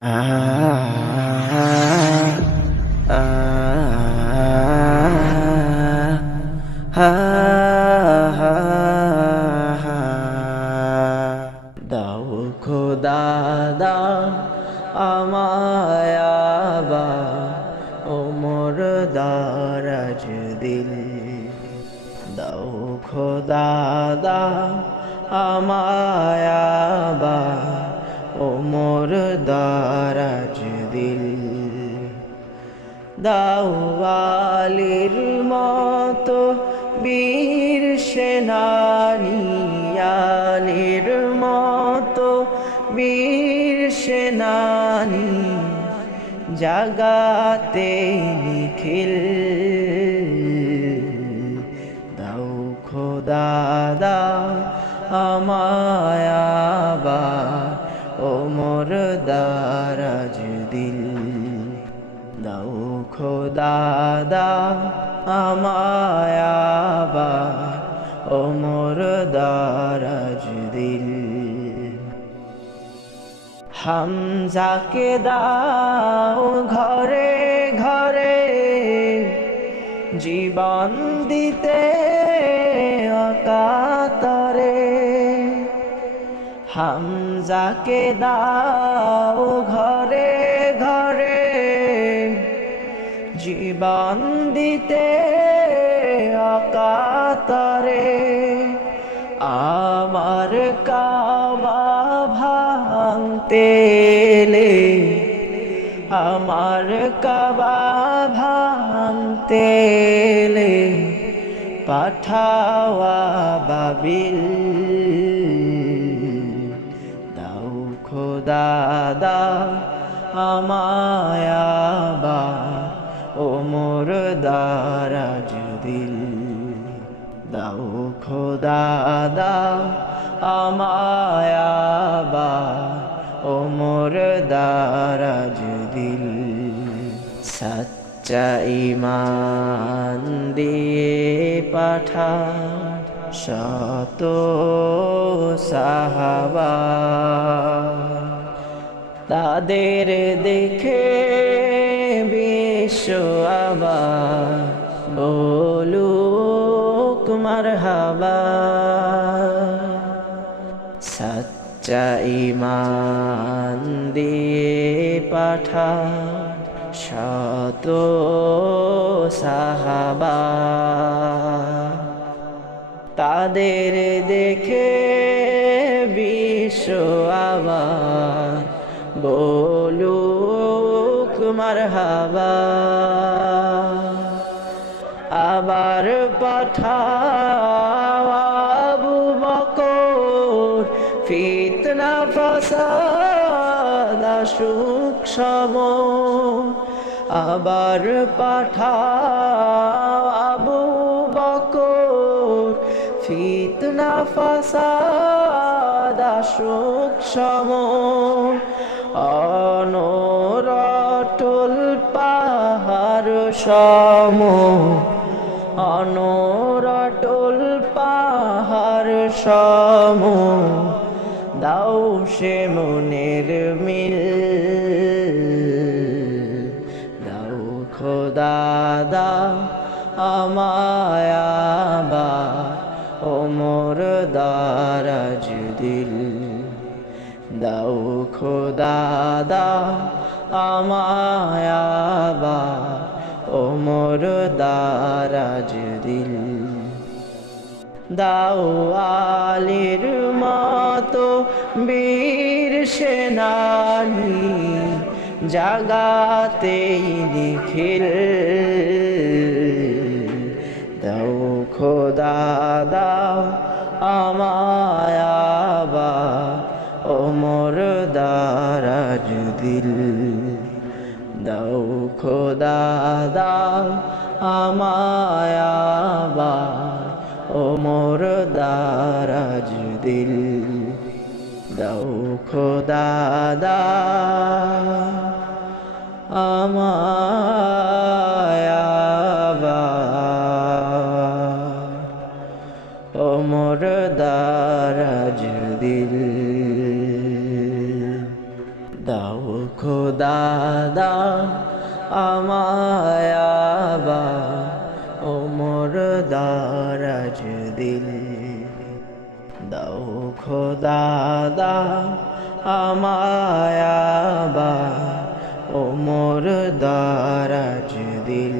দাও খোদা দাও আমায় আবার ওমর দারাজ দিল। দাও খোদা দাও আমায় আবার ওমর দারাজ দিল। দাও আলীর মতো বীর সেনানী, আলীর মতো বীর সেনানী জাগাতে নিখিল। দাও খোদা দাও আমায় আবার ওমর দারাজ দিল। দাও খোদা দাও আমায় আবার ওমর দারাজ দিল। হামজাকে দাও ঘরে ঘরে জীবন দিতে অকাতরে। হামজাকে দাও ঘরে ঘরে জীবন দিতে অকাতরে। আমার কাবা ভাঙতে এলে, আমার কাবা ভাঙতে এলে পাঠাওয়া বাবিল। দাও খোদা দাও আমায় আবার ওমর দারাজ দিল। দাও খোদা দাও আমায় আবার ওমর দারাজ দিল। সচ্চা ঈমান দিয়ে পাঠান শত সাহাবা, তাদের দেখে বিশ্ব আবার বলুক মারহাবা। সচ্চা ঈমান দিয়ে পাঠান শত সাহাবা, তাদের দেখে বিশ্ব আবার বলুক মারহাবা। আবার পাঠাও আবু বকর, ফিতনা ফাসাদ আসুক সময়। আবার পাঠাও আবু বকর, ফিতনা ফাসাদ আসুক সময়। অনরটল পাহাড় সম, অনরটল পাহাড় সম দাও সে মনের মিল। দাও খোদা দাও আমায় আবার ওমর দারাজ দিল। দাও খোদা দাও আমায় আবার ওমর দারাজ দিল। দাও আলীর মতো বীর সেনানী জাগাতে নিখিল। দাও খোদা দাও আমায় আবার ওমর দারাজ দিল। দাও খোদা দাও আমায় আবার ওমর দারাজ দিল। দাও খোদা দাও আমায় আবার ওমর দারাজ দিল। দাও খোদা দাও আমায় আবার ওমর দারাজ দিল দাও খোদা দাও আমায় আবার ওমর দারাজ দিল